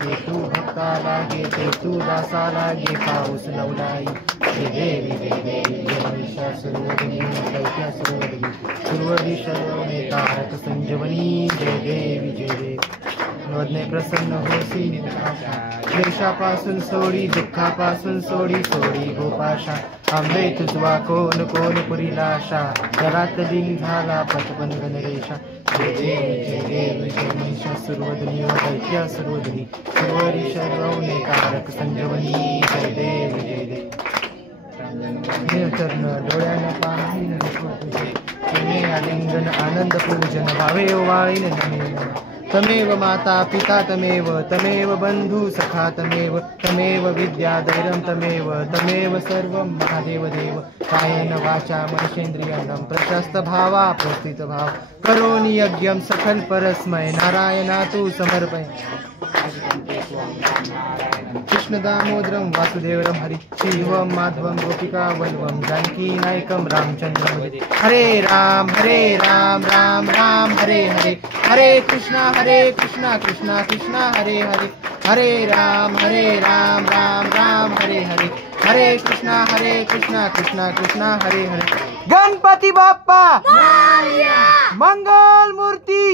ते तू भक्ताला गे ते तू दासाला गे पाऊस लवलाई जय देवी जय देवी जय महिषासुरवदनी दैत्यासुरवदनी सुरवरी तारक संजीवनी जय देवी जय देवी नवदने प्रसन्न होसी निराशा क्लेशापासून सोडी दुःखापासून सोडी सोडी गोपाशा आंबे तुझवा कोण कोण पुरीला आशा जगात दिन झाला पचपन गणरेशा जय देवी जय महिषासुरवदनी व दैत्यासुरवदनी सुरवरी शरवणे कारक संजीवनी जय देवी जय देवी चरण डोळ्याने पाहून तुझे आलिंगन आनंद पूजन भावे वाळीन तमेव माता पिता तमेव बंधु सखा तमेव विद्या दैरं तमेव सर्वं महादेव देव कायेन वाचा मनसेन्द्रियं प्रशस्त भावा प्रस्थित भाव करोनि यज्ञं सकल परस्मै नारायणा तु समर्पय कृष्ण दामोदरं वासुदेवरं हरि शिवं माधवं गोपिका वल्लभं जानकी नायकं रामचंद्रं हरे राम राम राम हरे हरे हरे कृष्णा कृष्णा कृष्णा हरे हरे हरे राम राम राम हरे हरे हरे कृष्णा कृष्णा कृष्णा हरे हरे गणपति बाप्पा मंगल मूर्ति